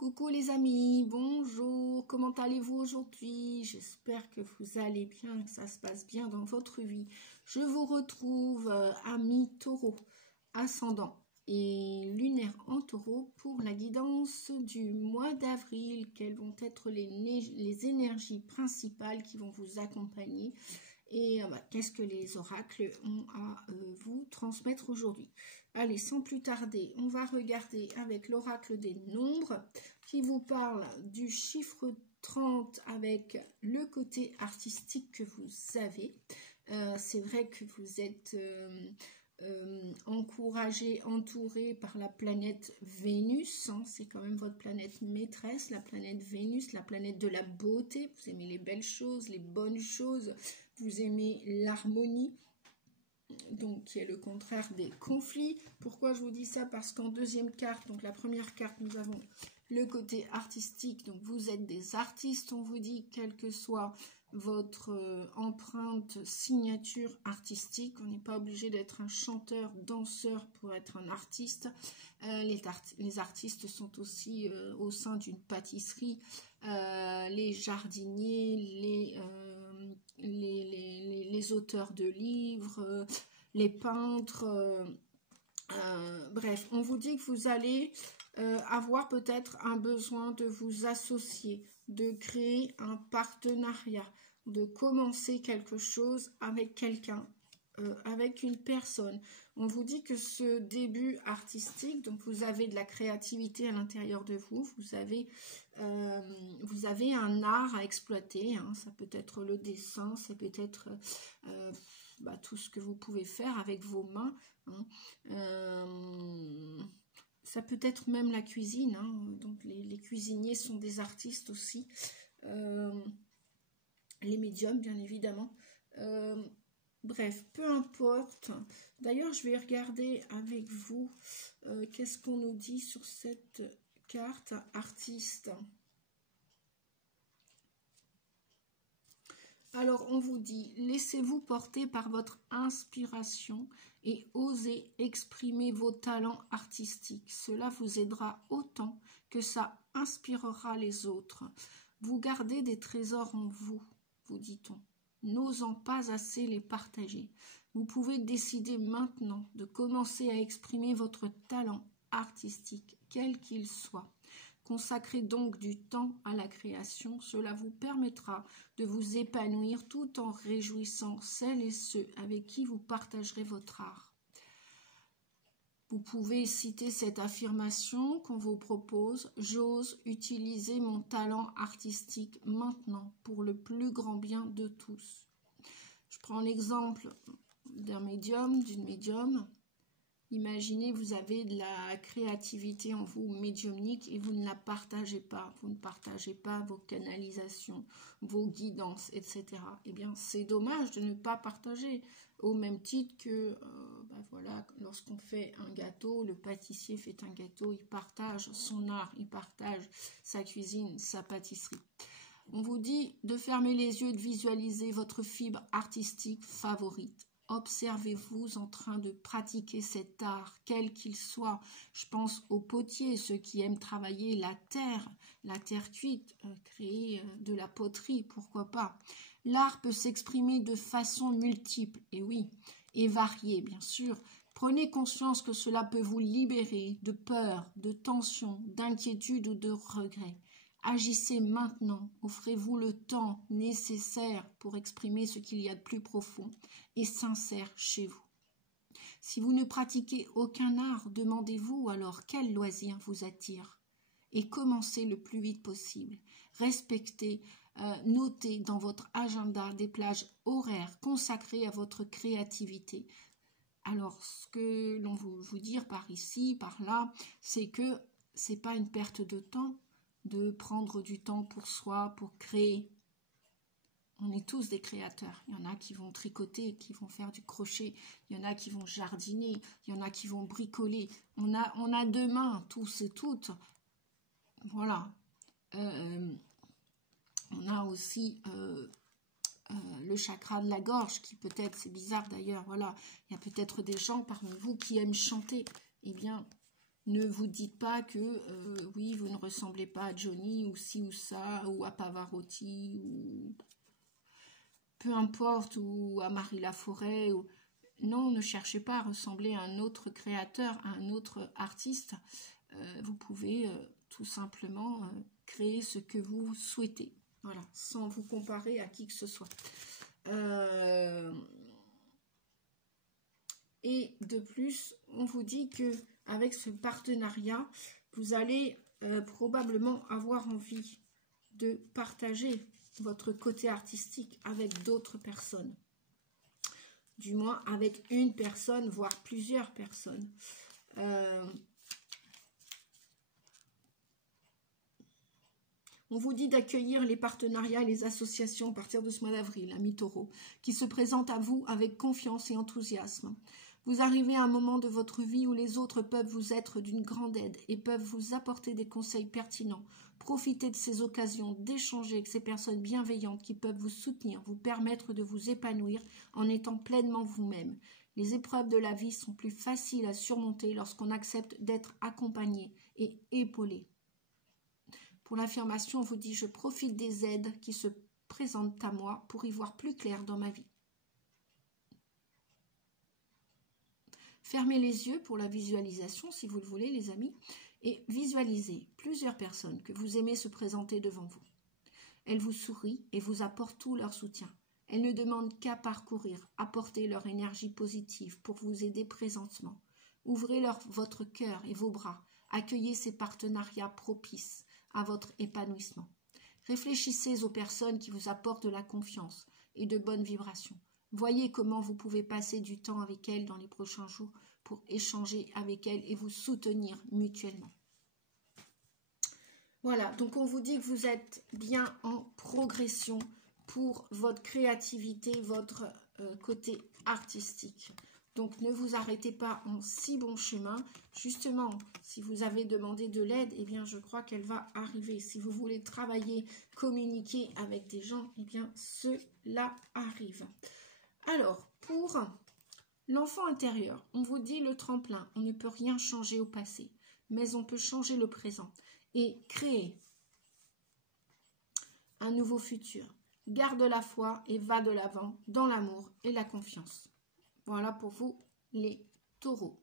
Coucou les amis, bonjour, comment allez-vous aujourd'hui? J'espère que vous allez bien, que ça se passe bien dans votre vie. Je vous retrouve amis taureau, ascendant et lunaire en taureau pour la guidance du mois d'avril. Quelles vont être les énergies principales qui vont vous accompagner et qu'est-ce que les oracles ont à vous transmettre aujourd'hui. Allez, sans plus tarder, on va regarder avec l'oracle des nombres qui vous parle du chiffre 30 avec le côté artistique que vous avez. C'est vrai que vous êtes encouragé, entouré par la planète Vénus, hein, c'est quand même votre planète maîtresse, la planète Vénus, la planète de la beauté. Vous aimez les belles choses, les bonnes choses, vous aimez l'harmonie, donc qui est le contraire des conflits. Pourquoi je vous dis ça? Parce qu'en deuxième carte, donc la première carte, nous avons le côté artistique, donc vous êtes des artistes, on vous dit, quelle que soit votre empreinte, signature artistique, on n'est pas obligé d'être un chanteur, danseur pour être un artiste. Les artistes sont aussi au sein d'une pâtisserie, les jardiniers, les auteurs de livres, les peintres, bref, on vous dit que vous allez avoir peut-être un besoin de vous associer, de créer un partenariat, de commencer quelque chose avec quelqu'un, avec une personne. On vous dit que ce début artistique, donc vous avez de la créativité à l'intérieur de vous, vous avez un art à exploiter, hein, ça peut être le dessin, c'est peut-être tout ce que vous pouvez faire avec vos mains, hein. Ça peut être même la cuisine, hein. Donc les cuisiniers sont des artistes aussi, les médiums bien évidemment, bref, peu importe. D'ailleurs, je vais regarder avec vous qu'est-ce qu'on nous dit sur cette carte artiste. Alors, on vous dit, laissez-vous porter par votre inspiration et osez exprimer vos talents artistiques. Cela vous aidera autant que ça inspirera les autres. Vous gardez des trésors en vous, vous dit-on, n'osant pas assez les partager. Vous pouvez décider maintenant de commencer à exprimer votre talent artistique, quel qu'il soit. Consacrez donc du temps à la création, cela vous permettra de vous épanouir tout en réjouissant celles et ceux avec qui vous partagerez votre art. Vous pouvez citer cette affirmation qu'on vous propose: j'ose utiliser mon talent artistique maintenant pour le plus grand bien de tous. Je prends l'exemple d'un médium, d'une médium. Imaginez, vous avez de la créativité en vous médiumnique et vous ne la partagez pas. Vous ne partagez pas vos canalisations, vos guidances, etc. Eh bien, c'est dommage de ne pas partager. Au même titre que, voilà, lorsqu'on fait un gâteau, le pâtissier fait un gâteau, il partage son art, il partage sa cuisine, sa pâtisserie. On vous dit de fermer les yeux, de visualiser votre fibre artistique favorite. Observez-vous en train de pratiquer cet art, quel qu'il soit. Je pense aux potiers, ceux qui aiment travailler la terre cuite, créer de la poterie, pourquoi pas. L'art peut s'exprimer de façon multiple, et oui, et variée, bien sûr. Prenez conscience que cela peut vous libérer de peur, de tension, d'inquiétude ou de regret. Agissez maintenant, offrez-vous le temps nécessaire pour exprimer ce qu'il y a de plus profond et sincère chez vous. Si vous ne pratiquez aucun art, demandez-vous alors quel loisir vous attire et commencez le plus vite possible. Respectez, notez dans votre agenda des plages horaires consacrées à votre créativité. Alors, ce que l'on veut vous dire par ici, par là, c'est que ce n'est pas une perte de temps de prendre du temps pour soi, pour créer. On est tous des créateurs. Il y en a qui vont tricoter, qui vont faire du crochet. Il y en a qui vont jardiner. Il y en a qui vont bricoler. On a deux mains, tous et toutes. Voilà. On a aussi le chakra de la gorge qui peut-être, c'est bizarre d'ailleurs, voilà. Il y a peut-être des gens parmi vous qui aiment chanter. Eh bien, Ne vous dites pas que, oui, vous ne ressemblez pas à Johnny, ou ci ou ça, ou à Pavarotti, ou peu importe, ou à Marie Laforêt. Ou... Non, ne cherchez pas à ressembler à un autre créateur, à un autre artiste. Vous pouvez tout simplement créer ce que vous souhaitez. Voilà, sans vous comparer à qui que ce soit. Et de plus, on vous dit que avec ce partenariat, vous allez probablement avoir envie de partager votre côté artistique avec d'autres personnes. Du moins avec une personne, voire plusieurs personnes. On vous dit d'accueillir les partenariats et les associations à partir de ce mois d'avril, amis taureaux, qui se présentent à vous avec confiance et enthousiasme. Vous arrivez à un moment de votre vie où les autres peuvent vous être d'une grande aide et peuvent vous apporter des conseils pertinents. Profitez de ces occasions d'échanger avec ces personnes bienveillantes qui peuvent vous soutenir, vous permettre de vous épanouir en étant pleinement vous-même. Les épreuves de la vie sont plus faciles à surmonter lorsqu'on accepte d'être accompagné et épaulé. Pour l'affirmation, on vous dit « Je profite des aides qui se présentent à moi pour y voir plus clair dans ma vie ». Fermez les yeux pour la visualisation, si vous le voulez, les amis, et visualisez plusieurs personnes que vous aimez se présenter devant vous. Elles vous sourient et vous apportent tout leur soutien. Elles ne demandent qu'à parcourir, apporter leur énergie positive pour vous aider présentement. Ouvrez votre cœur et vos bras, accueillez ces partenariats propices à votre épanouissement. Réfléchissez aux personnes qui vous apportent de la confiance et de bonnes vibrations. Voyez comment vous pouvez passer du temps avec elles dans les prochains jours pour échanger avec elles et vous soutenir mutuellement. Voilà, donc on vous dit que vous êtes bien en progression pour votre créativité, votre côté artistique. Donc ne vous arrêtez pas en si bon chemin. Justement, si vous avez demandé de l'aide, eh bien je crois qu'elle va arriver. Si vous voulez travailler, communiquer avec des gens, eh bien cela arrive. Alors, pour l'enfant intérieur, on vous dit le tremplin, on ne peut rien changer au passé, mais on peut changer le présent et créer un nouveau futur. Garde la foi et va de l'avant dans l'amour et la confiance. Voilà pour vous les taureaux.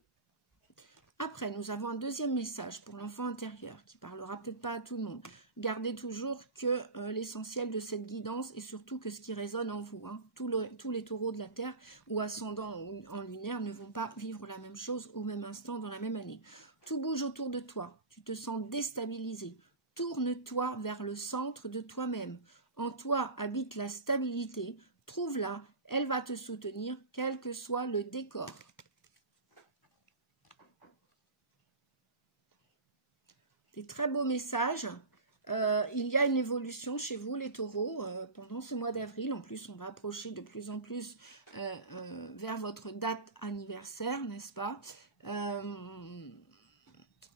Après, nous avons un deuxième message pour l'enfant intérieur qui parlera peut-être pas à tout le monde. Gardez toujours que l'essentiel de cette guidance et surtout que ce qui résonne en vous. Hein. Tous les taureaux de la Terre ou ascendant ou en lunaire ne vont pas vivre la même chose au même instant dans la même année. Tout bouge autour de toi. Tu te sens déstabilisé. Tourne-toi vers le centre de toi-même. En toi habite la stabilité. Trouve-la. Elle va te soutenir quel que soit le décor. Des très beaux messages. Il y a une évolution chez vous, les taureaux, pendant ce mois d'avril. En plus, on va approcher de plus en plus vers votre date anniversaire, n'est-ce pas?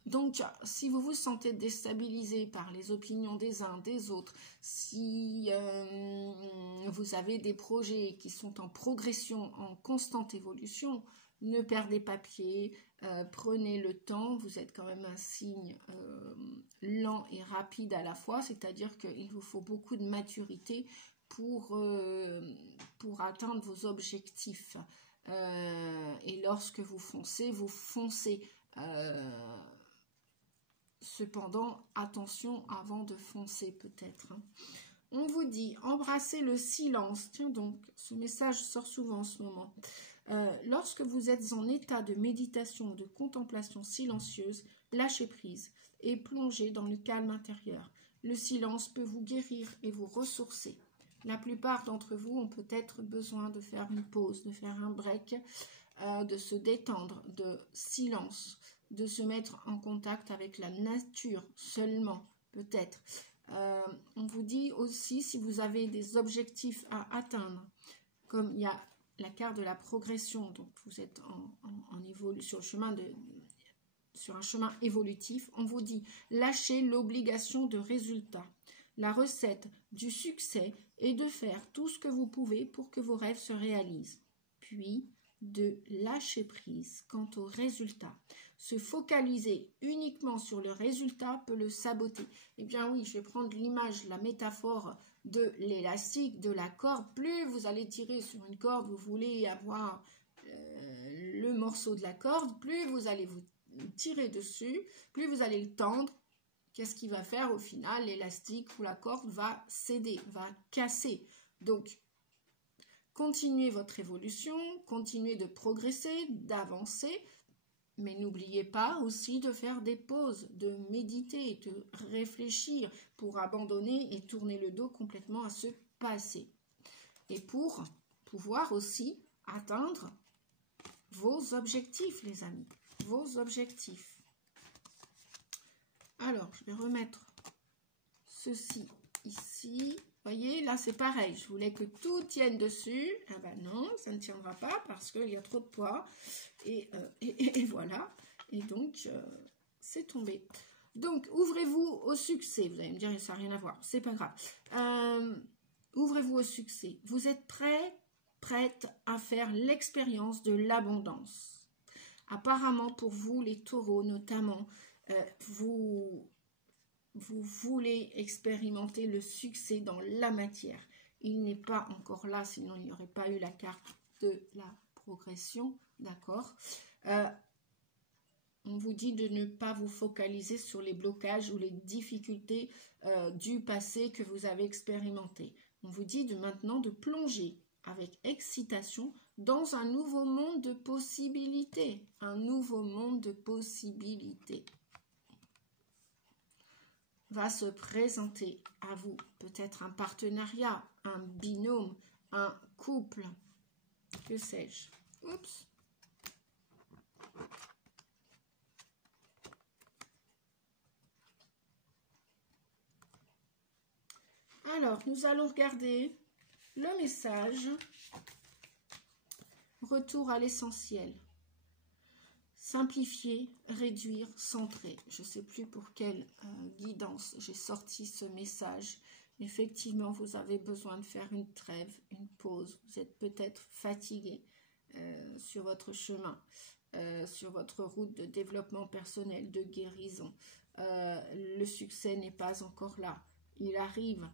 Donc, si vous vous sentez déstabilisé par les opinions des uns, des autres, si vous avez des projets qui sont en progression, en constante évolution, ne perdez pas pied, prenez le temps. Vous êtes quand même un signe lent et rapide à la fois, c'est-à-dire qu'il vous faut beaucoup de maturité pour atteindre vos objectifs. Et lorsque vous foncez, cependant, attention avant de foncer peut-être. Hein. On vous dit, embrassez le silence. Tiens donc, ce message sort souvent en ce moment. Lorsque vous êtes en état de méditation, de contemplation silencieuse, lâchez prise et plongez dans le calme intérieur. Le silence peut vous guérir et vous ressourcer. La plupart d'entre vous ont peut-être besoin de faire une pause, de faire un break, de se détendre, de silence, de se mettre en contact avec la nature seulement, peut-être. On vous dit aussi, si vous avez des objectifs à atteindre, comme il y a la carte de la progression, donc vous êtes sur un chemin évolutif, on vous dit lâchez l'obligation de résultat. La recette du succès est de faire tout ce que vous pouvez pour que vos rêves se réalisent, puis de lâcher prise quant au résultat. Se focaliser uniquement sur le résultat peut le saboter. Eh bien oui, je vais prendre l'image, la métaphore de l'élastique, de la corde. Plus vous allez tirer sur une corde, vous voulez avoir le morceau de la corde, plus vous allez vous tirer dessus, plus vous allez le tendre. Qu'est-ce qu'il va faire au final? L'élastique ou la corde va céder, va casser. Donc, continuez votre évolution, continuez de progresser, d'avancer, mais n'oubliez pas aussi de faire des pauses, de méditer, de réfléchir pour abandonner et tourner le dos complètement à ce passé. Et pour pouvoir aussi atteindre vos objectifs, les amis, vos objectifs. Alors, je vais remettre ceci ici. Vous voyez, là, c'est pareil. Je voulais que tout tienne dessus. Ah ben non, ça ne tiendra pas parce qu'il y a trop de poids. Et voilà. Et donc, c'est tombé. Donc, ouvrez-vous au succès. Vous allez me dire, ça n'a rien à voir. C'est pas grave. Ouvrez-vous au succès. Vous êtes prête à faire l'expérience de l'abondance. Apparemment, pour vous, les taureaux notamment, vous voulez expérimenter le succès dans la matière. Il n'est pas encore là, sinon il n'y aurait pas eu la carte de la progression, d'accord? On vous dit de ne pas vous focaliser sur les blocages ou les difficultés du passé que vous avez expérimenté. On vous dit de maintenant de plonger avec excitation dans un nouveau monde de possibilités. Un nouveau monde de possibilités va se présenter à vous. Peut-être un partenariat, un binôme, un couple, que sais-je. Oups. Alors, nous allons regarder le message. Retour à l'essentiel. Simplifier, réduire, centrer. Je ne sais plus pour quelle guidance j'ai sorti ce message. Effectivement, vous avez besoin de faire une trêve, une pause. Vous êtes peut-être fatigué sur votre chemin, sur votre route de développement personnel, de guérison. Le succès n'est pas encore là. Il arrive.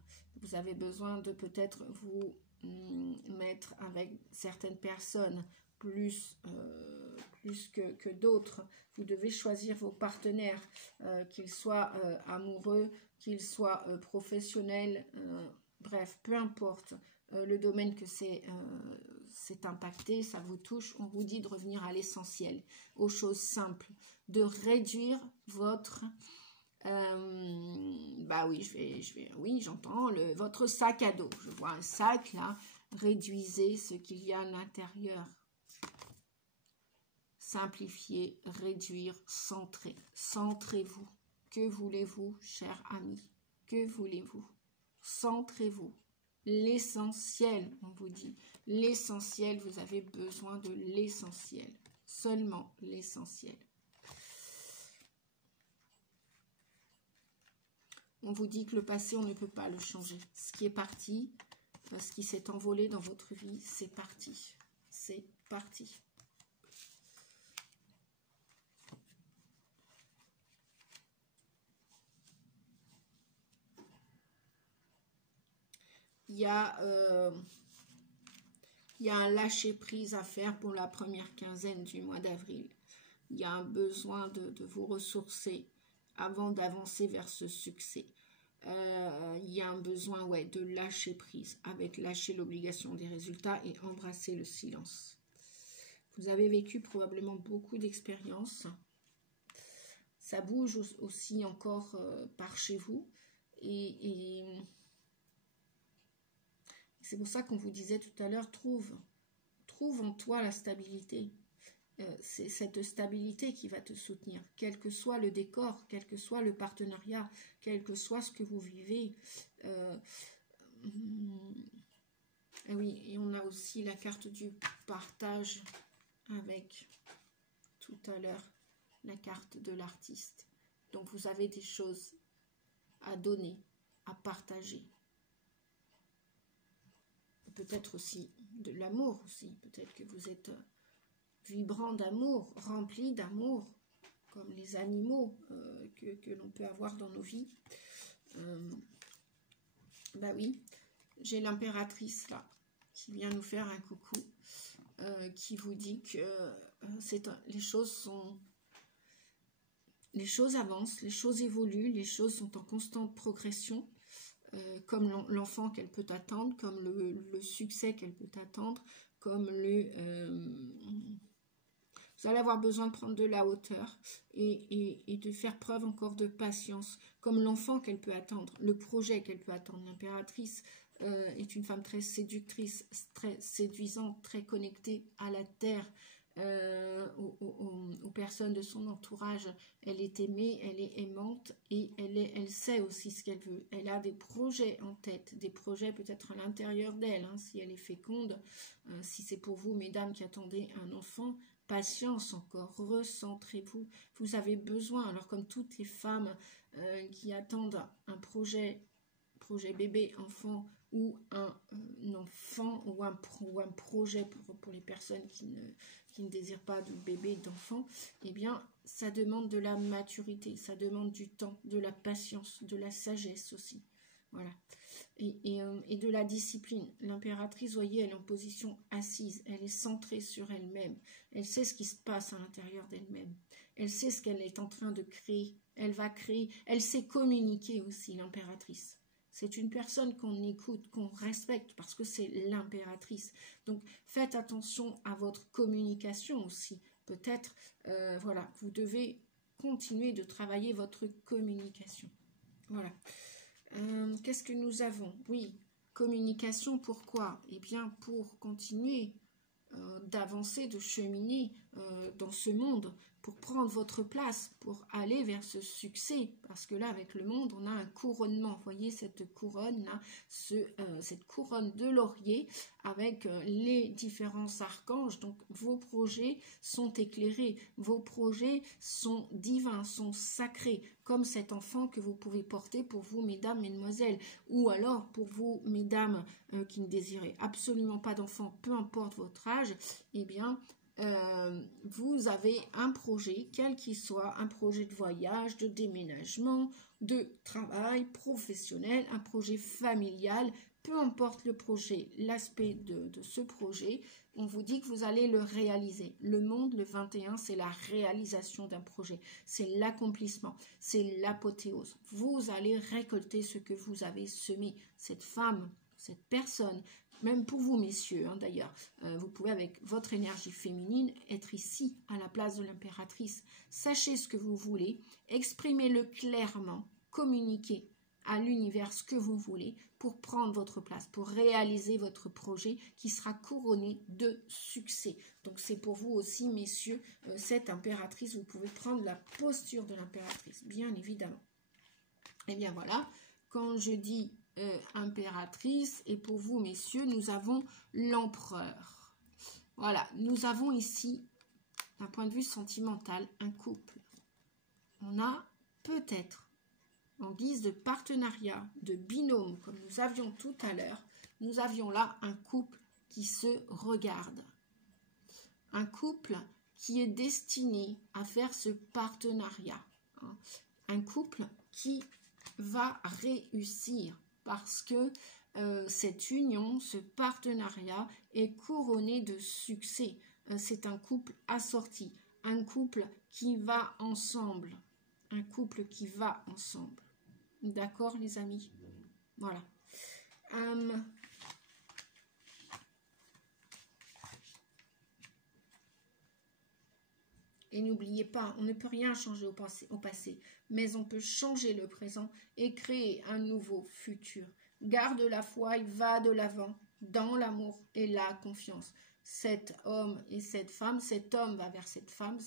Vous avez besoin de peut-être vous mettre avec certaines personnes plus que d'autres. Vous devez choisir vos partenaires, qu'ils soient amoureux, qu'ils soient professionnels, bref, peu importe le domaine que c'est impacté, ça vous touche. On vous dit de revenir à l'essentiel, aux choses simples, de réduire votre... bah oui, oui, j'entends votre sac à dos. Je vois un sac là. Réduisez ce qu'il y a à l'intérieur. Simplifiez, réduire, centrer. Centrez-vous. Que voulez-vous, cher ami? Que voulez-vous? Centrez-vous. L'essentiel, on vous dit. L'essentiel, vous avez besoin de l'essentiel. Seulement l'essentiel. On vous dit que le passé, on ne peut pas le changer. Ce qui est parti, ce qui s'est envolé dans votre vie, c'est parti. C'est parti. Il y a un lâcher-prise à faire pour la première quinzaine du mois d'avril. Il y a un besoin de vous ressourcer avant d'avancer vers ce succès. Il y a un besoin de lâcher prise, avec lâcher l'obligation des résultats et embrasser le silence. Vous avez vécu probablement beaucoup d'expériences. Ça bouge aussi encore par chez vous. Et c'est pour ça qu'on vous disait tout à l'heure, trouve en toi la stabilité. C'est cette stabilité qui va te soutenir, quel que soit le décor, quel que soit le partenariat, quel que soit ce que vous vivez. Et oui, et on a aussi la carte du partage avec tout à l'heure la carte de l'artiste. Donc vous avez des choses à donner, à partager. Peut-être aussi de l'amour aussi, peut-être que vous êtes vibrant d'amour, rempli d'amour. comme les animaux que l'on peut avoir dans nos vies. Bah oui, j'ai l'impératrice là, qui vient nous faire un coucou, qui vous dit que les choses avancent, les choses évoluent, les choses sont en constante progression, comme l'enfant qu'elle peut attendre, comme le succès qu'elle peut attendre, comme vous allez avoir besoin de prendre de la hauteur et de faire preuve encore de patience, comme l'enfant qu'elle peut attendre, le projet qu'elle peut attendre. L'impératrice est une femme très séductrice, très séduisante, très connectée à la terre, aux personnes de son entourage. Elle est aimée, elle est aimante et elle sait aussi ce qu'elle veut. Elle a des projets en tête, des projets peut-être à l'intérieur d'elle, hein, si elle est féconde. Si c'est pour vous, mesdames, qui attendez un enfant, patience encore, recentrez-vous. Vous avez besoin, alors comme toutes les femmes qui attendent un projet bébé, enfant, ou un enfant, ou un projet pour les personnes qui ne désirent pas de bébé, d'enfant, eh bien, ça demande de la maturité, ça demande du temps, de la patience, de la sagesse aussi. Voilà. Et de la discipline. L'impératrice, voyez, elle est en position assise, elle est centrée sur elle-même, elle sait ce qui se passe à l'intérieur d'elle-même, elle sait ce qu'elle est en train de créer, elle va créer, elle sait communiquer aussi, l'impératrice. C'est une personne qu'on écoute, qu'on respecte, parce que c'est l'impératrice. Donc, faites attention à votre communication aussi. Peut-être, voilà, vous devez continuer de travailler votre communication. Voilà. Qu'est-ce que nous avons? Oui, communication, pourquoi? Eh bien, pour continuer d'avancer, de cheminer dans ce monde, pour prendre votre place, pour aller vers ce succès, parce que là, avec le monde, on a un couronnement. Vous voyez cette couronne-là, cette couronne de laurier avec les différents archanges. Donc, vos projets sont éclairés, vos projets sont divins, sont sacrés, comme cet enfant que vous pouvez porter pour vous, mesdames, mesdemoiselles, ou alors pour vous, mesdames, qui ne désirez absolument pas d'enfant, peu importe votre âge, eh bien, vous avez un projet, quel qu'il soit, un projet de voyage, de déménagement, de travail professionnel, un projet familial, peu importe le projet, l'aspect de ce projet, on vous dit que vous allez le réaliser. Le monde, le 21, c'est la réalisation d'un projet, c'est l'accomplissement, c'est l'apothéose. Vous allez récolter ce que vous avez semé. Cette femme, cette personne, même pour vous, messieurs, hein, d'ailleurs, vous pouvez, avec votre énergie féminine, être ici, à la place de l'impératrice. Sachez ce que vous voulez, exprimez-le clairement, communiquez à l'univers ce que vous voulez pour prendre votre place, pour réaliser votre projet qui sera couronné de succès. Donc, c'est pour vous aussi, messieurs, cette impératrice, vous pouvez prendre la posture de l'impératrice, bien évidemment. Et bien voilà, quand je dis impératrice, et pour vous, messieurs, nous avons l'empereur. Voilà, nous avons ici, d'un point de vue sentimental, un couple. On a peut-être, en guise de partenariat, de binôme, comme nous avions tout à l'heure, nous avions là un couple qui se regarde. Un couple qui est destiné à faire ce partenariat. Hein. Un couple qui va réussir parce que cette union, ce partenariat est couronné de succès. C'est un couple assorti, un couple qui va ensemble. Un couple qui va ensemble. D'accord, les amis? Voilà. Et n'oubliez pas, on ne peut rien changer au passé, mais on peut changer le présent et créer un nouveau futur. Garde la foi et va de l'avant dans l'amour et la confiance. Cet homme et cette femme, cet homme va vers cette femme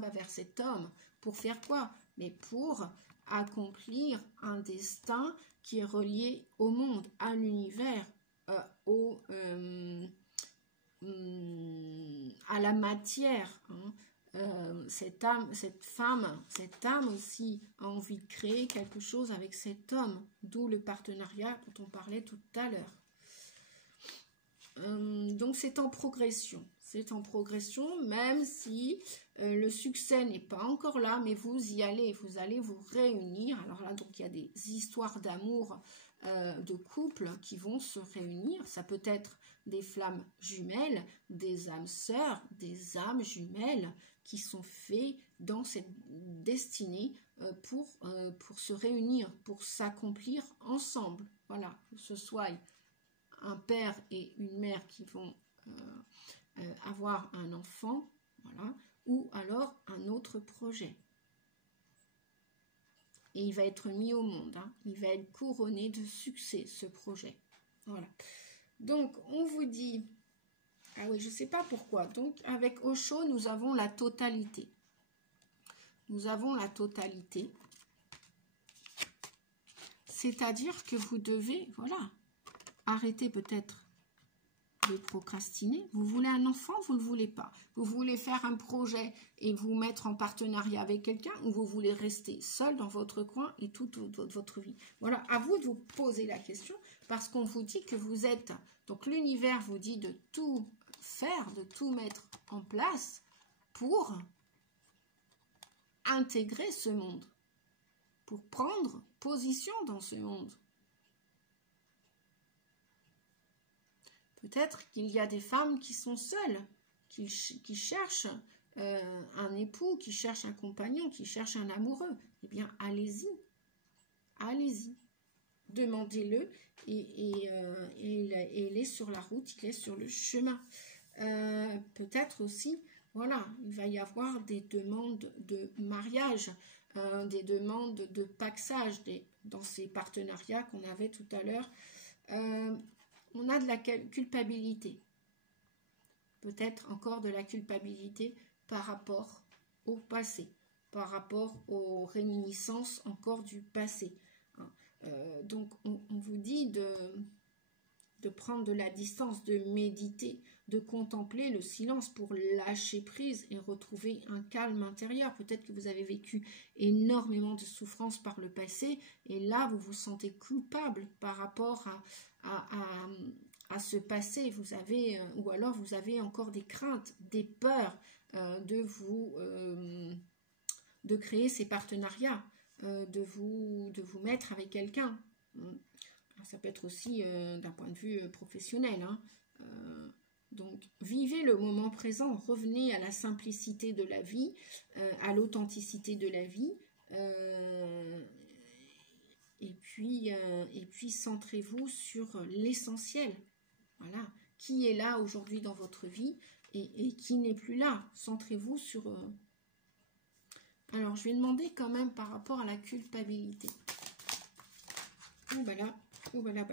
va vers cet homme. Pour faire quoi? Mais pour accomplir un destin qui est relié au monde, à l'univers, à la matière. Hein. Cette âme, cette femme, cette âme aussi a envie de créer quelque chose avec cet homme, d'où le partenariat dont on parlait tout à l'heure. Donc c'est en progression, C'est en progression, même si le succès n'est pas encore là, mais vous y allez, vous allez vous réunir. Alors là, donc il y a des histoires d'amour, de couple qui vont se réunir. Ça peut être des flammes jumelles, des âmes sœurs, des âmes jumelles qui sont faits dans cette destinée pour se réunir, pour s'accomplir ensemble. Voilà, que ce soit un père et une mère qui vont avoir un enfant, voilà, ou alors un autre projet. Et il va être mis au monde, hein. Il va être couronné de succès, ce projet. Voilà. Donc, on vous dit, ah oui, je ne sais pas pourquoi. Donc, avec Osho, nous avons la totalité. Nous avons la totalité. C'est-à-dire que vous devez, voilà, arrêter peut-être de procrastiner. Vous voulez un enfant, vous ne le voulez pas. Vous voulez faire un projet et vous mettre en partenariat avec quelqu'un, ou vous voulez rester seul dans votre coin et toute votre vie. Voilà, à vous de vous poser la question, parce qu'on vous dit que vous êtes, donc l'univers vous dit de tout faire, de tout mettre en place pour intégrer ce monde, pour prendre position dans ce monde. Peut-être qu'il y a des femmes qui sont seules, qui cherchent un époux, qui cherchent un compagnon, qui cherchent un amoureux. Eh bien, allez-y. Allez-y. Demandez-le et il est sur la route, il est sur le chemin. Peut-être aussi, voilà, il va y avoir des demandes de mariage, des demandes de paxage dans ces partenariats qu'on avait tout à l'heure. On a de la culpabilité. Peut-être encore de la culpabilité par rapport au passé, par rapport aux réminiscences encore du passé. Donc, on vous dit de prendre de la distance, de méditer, de contempler le silence pour lâcher prise et retrouver un calme intérieur. Peut-être que vous avez vécu énormément de souffrances par le passé et là, vous vous sentez coupable par rapport à ce passé. Vous avez, ou alors vous avez encore des craintes, des peurs de créer ces partenariats, de vous mettre avec quelqu'un. Ça peut être aussi d'un point de vue professionnel, hein. Donc, vivez le moment présent, revenez à la simplicité de la vie, à l'authenticité de la vie, et puis centrez-vous sur l'essentiel. Voilà, qui est là aujourd'hui dans votre vie et qui n'est plus là. Centrez-vous sur... Alors, je vais demander quand même par rapport à la culpabilité. Oh, voilà. Oh, voilà.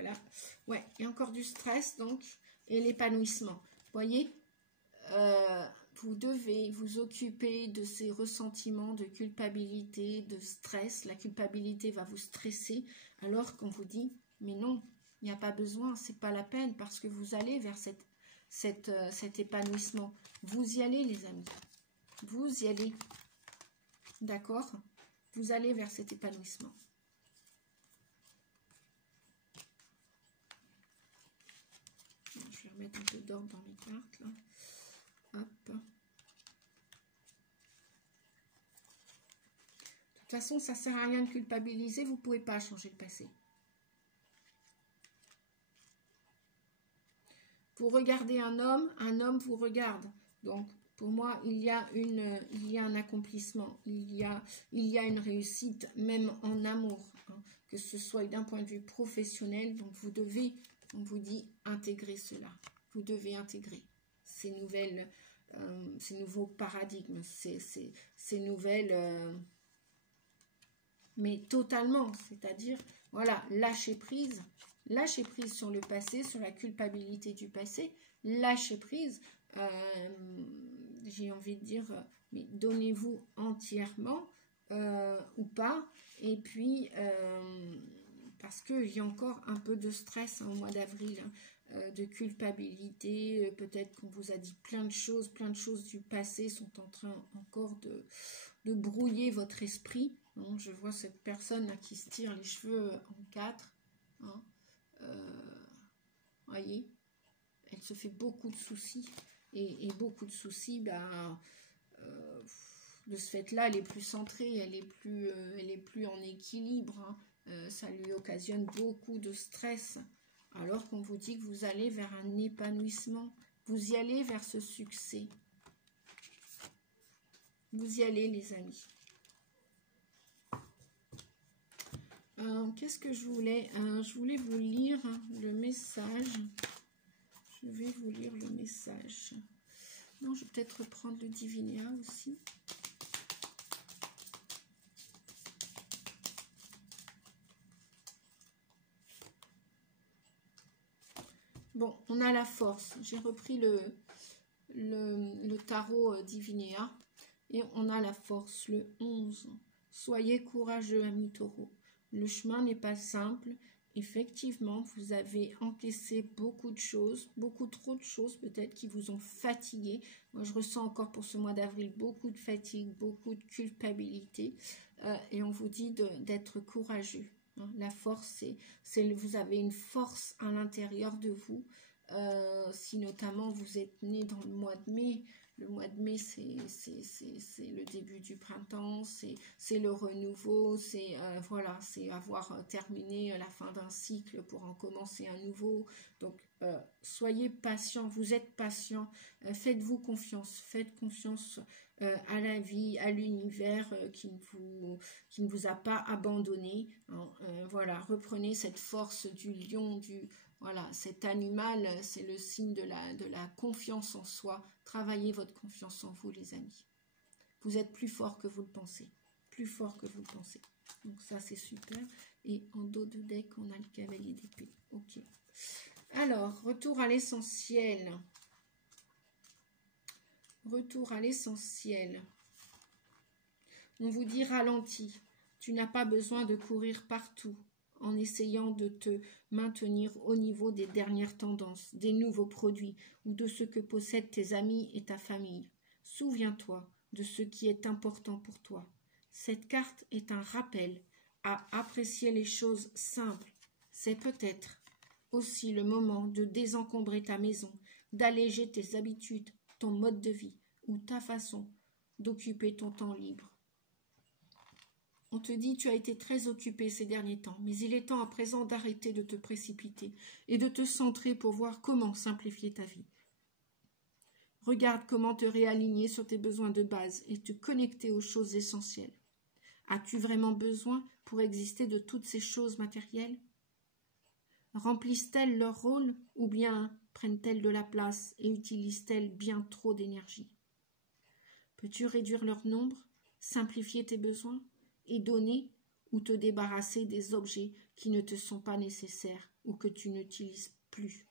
Ouais, il y a encore du stress, donc, et l'épanouissement. Vous voyez, vous devez vous occuper de ces ressentiments de culpabilité, de stress. La culpabilité va vous stresser, alors qu'on vous dit, mais non, il n'y a pas besoin, c'est pas la peine, parce que vous allez vers cet épanouissement. Vous y allez, les amis. Vous y allez. D'accord? Vous allez vers cet épanouissement. Je vais remettre un peu d'ordre dans mes cartes, là. Hop. De toute façon, ça ne sert à rien de culpabiliser, vous ne pouvez pas changer le passé. Vous regardez un homme vous regarde. Donc, pour moi, il y a un accomplissement, il y a une réussite, même en amour, hein, que ce soit d'un point de vue professionnel. Donc, vous devez, on vous dit, intégrer cela. Vous devez intégrer ces nouveaux paradigmes, ces nouvelles... mais totalement, c'est-à-dire, voilà, lâcher prise sur le passé, sur la culpabilité du passé, lâcher prise, j'ai envie de dire, mais donnez-vous entièrement ou pas, et puis, parce qu'il y a encore un peu de stress, hein, au mois d'avril, hein, de culpabilité, peut-être qu'on vous a dit plein de choses du passé sont en train encore de brouiller votre esprit. Hein, je vois cette personne là qui se tire les cheveux en quatre. Hein, voyez, elle se fait beaucoup de soucis. et beaucoup de soucis, de ce fait-là, elle est plus centrée, elle est plus en équilibre. Hein. Ça lui occasionne beaucoup de stress. Alors qu'on vous dit que vous allez vers un épanouissement. Vous y allez vers ce succès. Vous y allez, les amis. Qu'est-ce que je voulais je voulais vous lire le message. Je vais vous lire le message. Non, je vais peut-être reprendre le Divinéa aussi. Bon, on a la force. J'ai repris le tarot Divinéa. Et on a la force, le 11. Soyez courageux, amis taureaux. Le chemin n'est pas simple. Effectivement, vous avez encaissé beaucoup de choses, beaucoup trop de choses peut-être qui vous ont fatigué. Moi, je ressens encore pour ce mois d'avril beaucoup de fatigue, beaucoup de culpabilité. Et on vous dit d'être courageux. Hein. La force, vous avez une force à l'intérieur de vous. Si notamment vous êtes né dans le mois de mai, le mois de mai, c'est le début du printemps, c'est le renouveau, c'est voilà, c'est avoir terminé la fin d'un cycle pour en commencer un nouveau. Donc, soyez patient, vous êtes patient, faites-vous confiance, faites confiance à la vie, à l'univers qui ne vous a pas abandonné. Hein. Voilà, reprenez cette force du lion, voilà, cet animal, c'est le signe de la confiance en soi. Travaillez votre confiance en vous, les amis. Vous êtes plus fort que vous le pensez. Plus fort que vous le pensez. Donc ça, c'est super. Et en dos de deck, on a le cavalier d'épée. Ok. Alors, retour à l'essentiel. Retour à l'essentiel. On vous dit ralentis. Tu n'as pas besoin de courir partout en essayant de te maintenir au niveau des dernières tendances, des nouveaux produits ou de ce que possèdent tes amis et ta famille. Souviens-toi de ce qui est important pour toi. Cette carte est un rappel à apprécier les choses simples. C'est peut-être aussi le moment de désencombrer ta maison, d'alléger tes habitudes, ton mode de vie ou ta façon d'occuper ton temps libre. On te dit tu as été très occupé ces derniers temps, mais il est temps à présent d'arrêter de te précipiter et de te centrer pour voir comment simplifier ta vie. Regarde comment te réaligner sur tes besoins de base et te connecter aux choses essentielles. As-tu vraiment besoin pour exister de toutes ces choses matérielles? Remplissent-elles leur rôle ou bien prennent-elles de la place et utilisent-elles bien trop d'énergie? Peux-tu réduire leur nombre, simplifier tes besoins et donner ou te débarrasser des objets qui ne te sont pas nécessaires ou que tu n'utilises plus?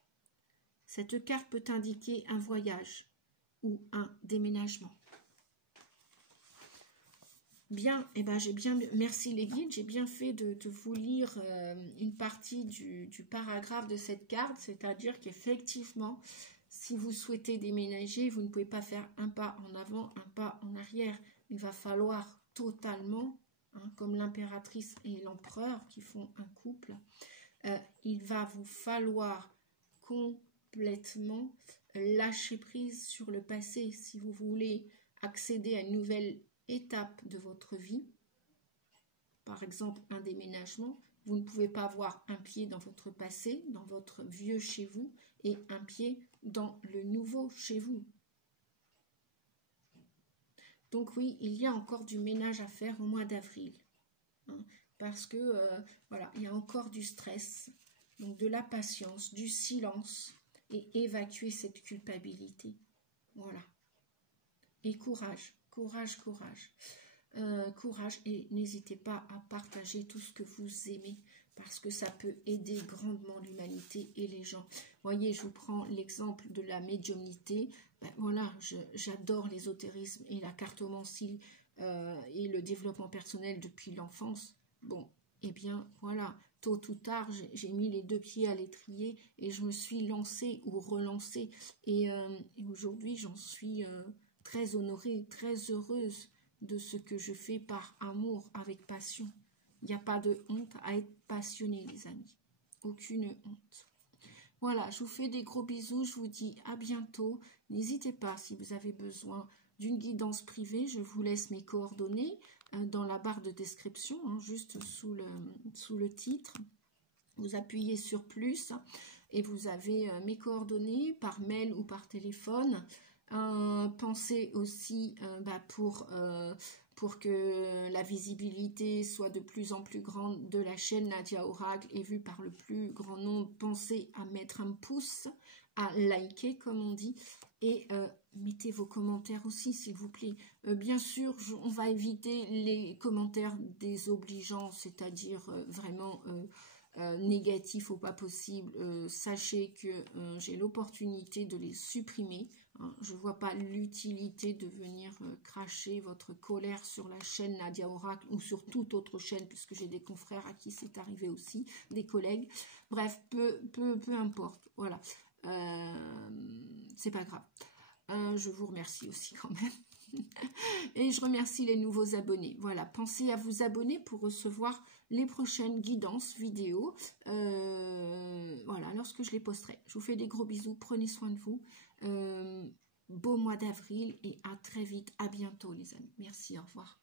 Cette carte peut indiquer un voyage ou un déménagement. Bien, j'ai bien, merci les guides, j'ai bien fait de vous lire une partie du paragraphe de cette carte, c'est-à-dire qu'effectivement, si vous souhaitez déménager, vous ne pouvez pas faire un pas en avant, un pas en arrière. Il va falloir totalement, comme l'impératrice et l'empereur qui font un couple, il va vous falloir complètement lâcher prise sur le passé si vous voulez accéder à une nouvelle étape de votre vie. Par exemple, un déménagement. Vous ne pouvez pas avoir un pied dans votre passé, dans votre vieux chez vous, et un pied dans le nouveau chez vous. Donc oui, il y a encore du ménage à faire au mois d'avril. Parce que, voilà, il y a encore du stress, donc de la patience, du silence, et évacuer cette culpabilité. Voilà. Et courage, courage, courage. Courage et n'hésitez pas à partager tout ce que vous aimez parce que ça peut aider grandement l'humanité et les gens. Voyez, je vous prends l'exemple de la médiumnité. Voilà, j'adore l'ésotérisme et la cartomancie et le développement personnel depuis l'enfance. Bon, eh bien, voilà, tôt ou tard, j'ai mis les deux pieds à l'étrier et je me suis lancée ou relancée. Et aujourd'hui, j'en suis très honorée, très heureuse de ce que je fais par amour, avec passion. Il n'y a pas de honte à être passionné, les amis. Aucune honte. Voilà, je vous fais des gros bisous, je vous dis à bientôt. N'hésitez pas si vous avez besoin d'une guidance privée, je vous laisse mes coordonnées dans la barre de description, hein, juste sous le titre. Vous appuyez sur plus et vous avez mes coordonnées par mail ou par téléphone. Pensez aussi pour que la visibilité soit de plus en plus grande de la chaîne Nadia Oracle et vue par le plus grand nombre, pensez à mettre un pouce, à liker comme on dit, et mettez vos commentaires aussi s'il vous plaît. Bien sûr, on va éviter les commentaires désobligeants, c'est-à-dire vraiment négatifs ou pas possible. Sachez que j'ai l'opportunité de les supprimer. Je ne vois pas l'utilité de venir cracher votre colère sur la chaîne Nadia Oracle ou sur toute autre chaîne, puisque j'ai des confrères à qui c'est arrivé aussi, des collègues. Bref, peu importe. Voilà. C'est pas grave. Je vous remercie aussi quand même. Et je remercie les nouveaux abonnés. Voilà, pensez à vous abonner pour recevoir les prochaines guidances vidéo. Voilà, lorsque je les posterai. Je vous fais des gros bisous. Prenez soin de vous. Beau mois d'avril et à très vite. À bientôt les amis. Merci, au revoir.